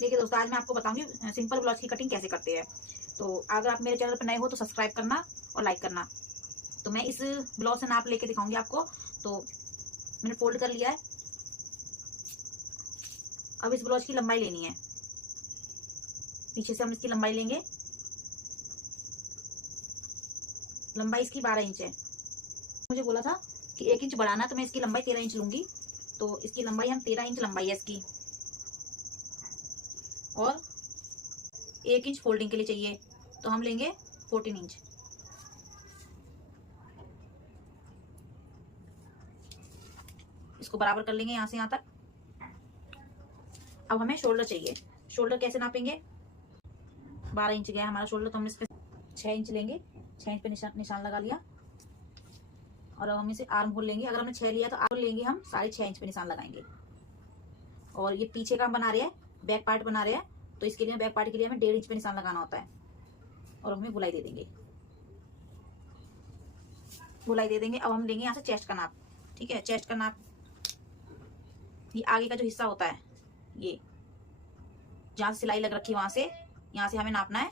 देखिए दोस्तों, आज मैं आपको बताऊंगी सिंपल ब्लाउज की कटिंग कैसे करते हैं। तो अगर आप मेरे चैनल पर नए हो तो सब्सक्राइब करना और लाइक करना। तो मैं इस ब्लाउज से नाप लेके दिखाऊंगी आपको। तो मैंने फोल्ड कर लिया है। अब इस ब्लाउज की लंबाई लेनी है। पीछे से हम इसकी लंबाई लेंगे। लंबाई इसकी 12 इंच है। मुझे बोला था कि 1 इंच बढ़ाना, तो मैं इसकी लंबाई 13 इंच लूंगी। तो इसकी लंबाई हम 13 इंच लंबाई है इसकी। और 1 इंच फोल्डिंग के लिए चाहिए, तो हम लेंगे 14 इंच। इसको बराबर कर लेंगे यहाँ से यहाँ तक। अब हमें शोल्डर चाहिए। शोल्डर कैसे नापेंगे? 12 इंच गया हमारा शोल्डर, तो हम इस पे 6 इंच लेंगे। 6 इंच पे निशान लगा लिया। और अब हम इसे आर्म होल लेंगे। अगर हमने 6 लिया तो आर्म होल लेंगे हम 6.5 इंच पे निशान लगाएंगे। और ये पीछे का हम बना रहे हैं, बैक पार्ट बना रहे हैं, तो इसके लिए बैक पार्ट के लिए हमें 1.5 इंच पे निशान लगाना होता है। और हमें बुलाई दे देंगे। बुलाई दे देंगे। अब हम लेंगे यहाँ से चेस्ट का नाप। ठीक है, चेस्ट का नाप ये आगे का जो हिस्सा होता है, ये जहाँ से सिलाई लग रखी है वहां से, यहाँ से हमें नापना है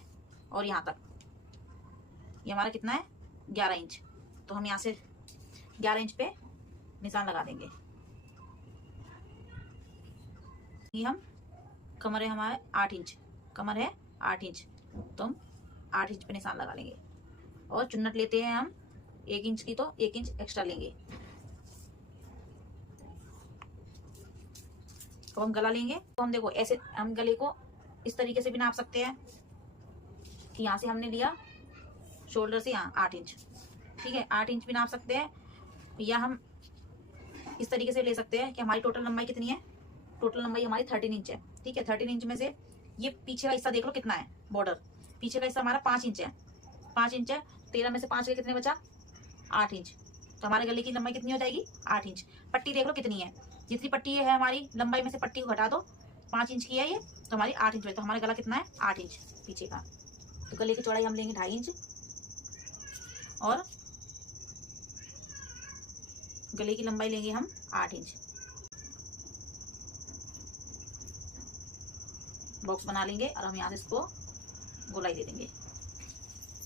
और यहाँ तक। ये हमारा कितना है? 11 इंच। तो हम यहाँ से 11 इंच पे निशान लगा देंगे। ये हम कमर है हमारे 8 इंच, कमर है 8 इंच, तो हम 8 इंच पे निशान लगा लेंगे। और चुन्नट लेते हैं हम 1 इंच की, तो 1 इंच एक्स्ट्रा लेंगे। तो हम गला लेंगे। तो हम देखो ऐसे हम गले को इस तरीके से भी नाप सकते हैं कि यहाँ से हमने लिया शोल्डर से यहाँ 8 इंच। ठीक है, 8 इंच भी नाप सकते हैं। या हम इस तरीके से ले सकते हैं कि हमारी टोटल लंबाई कितनी है। टोटल लंबाई हमारी 13 इंच है। ठीक है, 13 इंच में से ये पीछे का हिस्सा देख लो कितना है। बॉर्डर पीछे का हिस्सा हमारा 5 इंच है। 5 इंच है, 13 में से 5 के कितने बचा? 8 इंच। तो हमारे गले की लंबाई कितनी हो जाएगी? 8 इंच। पट्टी देख लो कितनी है। जितनी पट्टी है हमारी लंबाई में से पट्टी को घटा दो, 5 इंच की है ये, तो हमारी 8 इंच है। तो हमारा गला कितना है? 8 इंच पीछे का। तो गले की चौड़ाई हम लेंगे 2.5 इंच। और गले की लंबाई लेंगे हम 8 इंच। बॉक्स बना लेंगे और हम यहाँ से इसको गोलाई दे देंगे।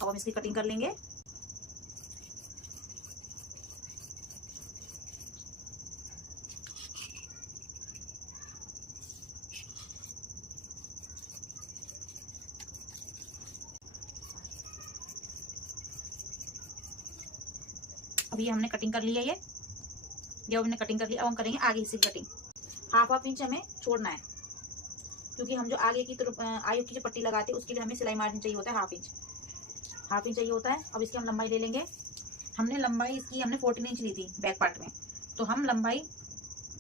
अब हम इसकी कटिंग कर लेंगे। अभी हमने कटिंग कर ली है। ये हमने कटिंग कर ली। अब हम करेंगे आगे हिस्से की कटिंग। हाफ इंच हमें छोड़ना है, क्योंकि हम जो आगे की तरफ आयु की जो पट्टी लगाते हैं उसके लिए हमें सिलाई मार्जिन चाहिए होता है हाफ इंच। हाफ इंच चाहिए होता है। अब इसकी हम लंबाई ले लेंगे। हमने लंबाई इसकी हमने 14 इंच ली थी बैक पार्ट में, तो हम लंबाई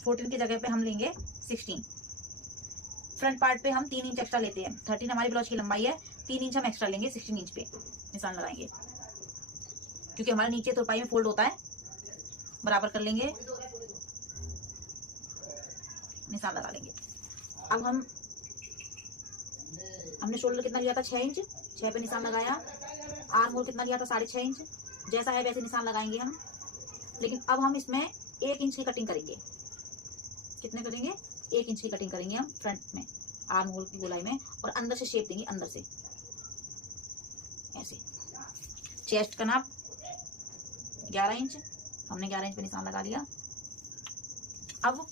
14 की जगह पे हम लेंगे 16। फ्रंट पार्ट पे हम 3 इंच एक्स्ट्रा लेते हैं। 13 हमारी ब्लाउज की लंबाई है, 3 इंच हम एक्स्ट्रा लेंगे। 16 इंच पे निशान लगाएंगे, क्योंकि हमारा नीचे तुरपाई में फोल्ड होता है। बराबर कर लेंगे, निशान लगा लेंगे। अब हमने शोल्डर कितना लिया था? 6 इंच। 6 पे निशान लगाया। आर्म होल कितना लिया था? 6.5 इंच। जैसा है वैसे निशान लगाएंगे हम। लेकिन अब हम इसमें 1 इंच की कटिंग करेंगे। कितने करेंगे? 1 इंच की कटिंग करेंगे हम फ्रंट में, आर्म होल की गोलाई में। और अंदर से शेप देंगे, अंदर से ऐसे। चेस्ट का नाप 11 इंच। हमने 11 इंच पे निशान लगा लिया। अब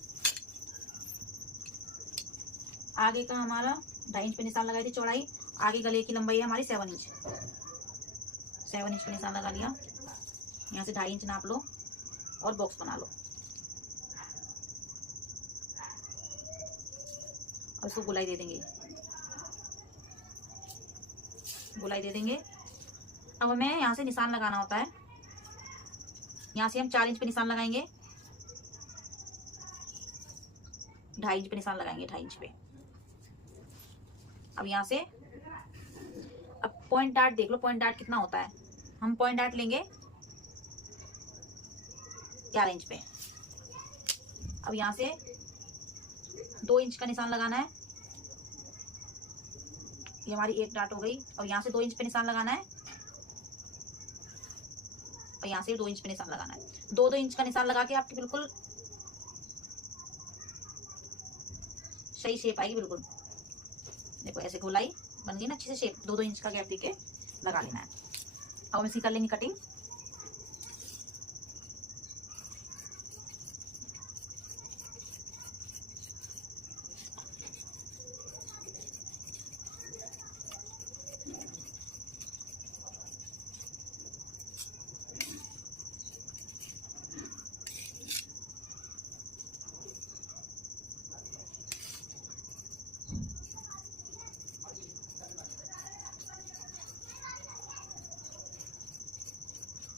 आगे का हमारा 2.5 इंच पे निशान लगाई थी चौड़ाई। आगे गले की लंबाई है हमारी 7 इंच। 7 इंच पे निशान लगा लिया। यहाँ से 2.5 इंच नाप लो और बॉक्स बना लो। और इसको गोलाई दे देंगे। गोलाई दे देंगे। अब हमें यहाँ से निशान लगाना होता है। यहाँ से हम 4 इंच पे निशान लगाएंगे। 2.5 इंच पे निशान लगाएंगे। 2.5 इंच पे। अब यहाँ से अब पॉइंट डार्ट देख लो, पॉइंट डार्ट कितना होता है। हम पॉइंट डार्ट लेंगे 11 इंच पे। अब यहाँ से 2 इंच का निशान लगाना है। ये हमारी एक डार्ट हो गई। और यहाँ से 2 इंच पे निशान लगाना है। और यहाँ से 2 इंच पे निशान लगाना है। 2-2 इंच का निशान लगा के आपकी बिल्कुल सही शेप आएगी बिल्कुल। देखो ऐसे गोलाई बन गई ना अच्छे से शेप, 2-2 इंच का गैप देके लगा लेना है। अब हम इसी कर लेंगे कटिंग।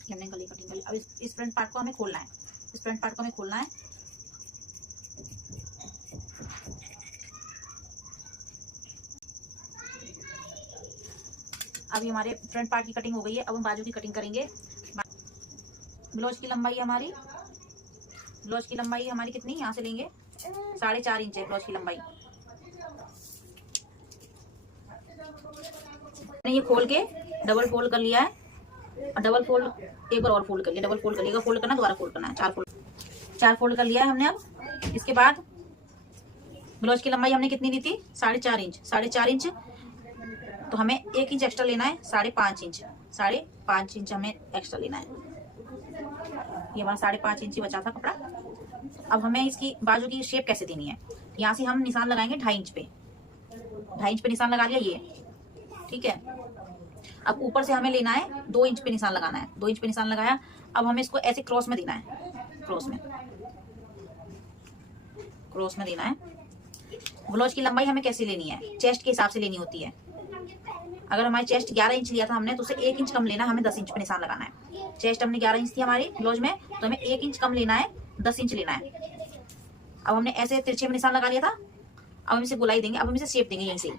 हमने गली कटिंग कर ली। अब इस फ्रंट पार्ट को हमें खोलना है, इस फ्रंट पार्ट को हमें खोलना है। अभी हमारे फ्रंट पार्ट की कटिंग हो गई है। अब हम बाजू की कटिंग करेंगे। ब्लाउज की लंबाई हमारी, ब्लाउज की लंबाई हमारी कितनी, यहाँ से लेंगे 4.5 इंच है ब्लाउज की लंबाई। मैंने ये खोल के डबल फोल्ड कर लिया है, और डबल फोल्ड एक बार और फोल्ड कर लिया, डबल फोल्ड कर लिया, फोल्ड करना दोबारा फोल्ड करना है, 4 फोल्ड कर लिया है हमने। अब इसके बाद ब्लाउज की लंबाई हमने कितनी ली थी, 4.5 इंच, 4.5 इंच, तो हमें 1 इंच एक्स्ट्रा लेना है, 5.5 इंच, 5.5 इंच हमें एक्स्ट्रा लेना है। ये हमारा 5.5 इंच ही बचा था कपड़ा। अब हमें इसकी बाजू की शेप कैसे देनी है, यहाँ से हम निशान लगाएंगे 2.5 इंच पे, 2.5 इंच पे निशान लगा लिया ये, ठीक है। अब ऊपर से हमें लेना है 2 इंच पे निशान लगाना है, 2 इंच पे निशान लगाया। अब हमें इसको ऐसे क्रॉस में देना है, क्रॉस में देना है। ब्लाउज की लंबाई हमें कैसे लेनी है, चेस्ट के हिसाब से लेनी होती है। अगर हमारी चेस्ट 11 इंच लिया था हमने, तो उसे 1 इंच कम लेना है, हमें 10 इंच पे निशान लगाना है। चेस्ट हमने 11 इंच थी हमारी ब्लाउज में, तो हमें 1 इंच कम लेना है, 10 इंच लेना है। अब हमने ऐसे तिरछे में निशान लगा लिया था, अब हम इसे गोलाई देंगे, अब हम इसे शेप देंगे यहीं से।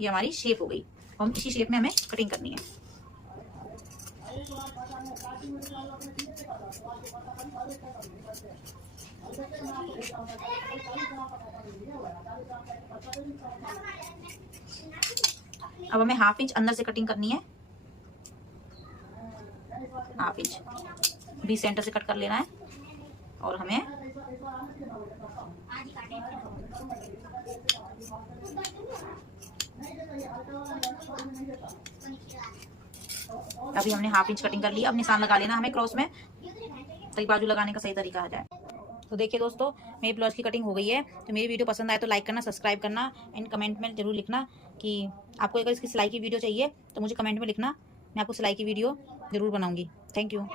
ये हमारी शेप हो गई। हम इसी शेप में हमें कटिंग करनी है। अब हमें 1/2 इंच अंदर से कटिंग करनी है, 1/2 इंच भी सेंटर से कट कर लेना है। और हमें अभी हमने 1/2 इंच कटिंग कर ली। अब निशान लगा लेना हमें क्रॉस में, ताकि बाजू लगाने का सही तरीका आ जाए। तो देखिए दोस्तों, मेरी ब्लाउज की कटिंग हो गई है। तो मेरी वीडियो पसंद आए तो लाइक करना, सब्सक्राइब करना, एंड कमेंट में जरूर लिखना कि आपको अगर इसकी सिलाई की वीडियो चाहिए तो मुझे कमेंट में लिखना, मैं आपको सिलाई की वीडियो जरूर बनाऊंगी। Thank you.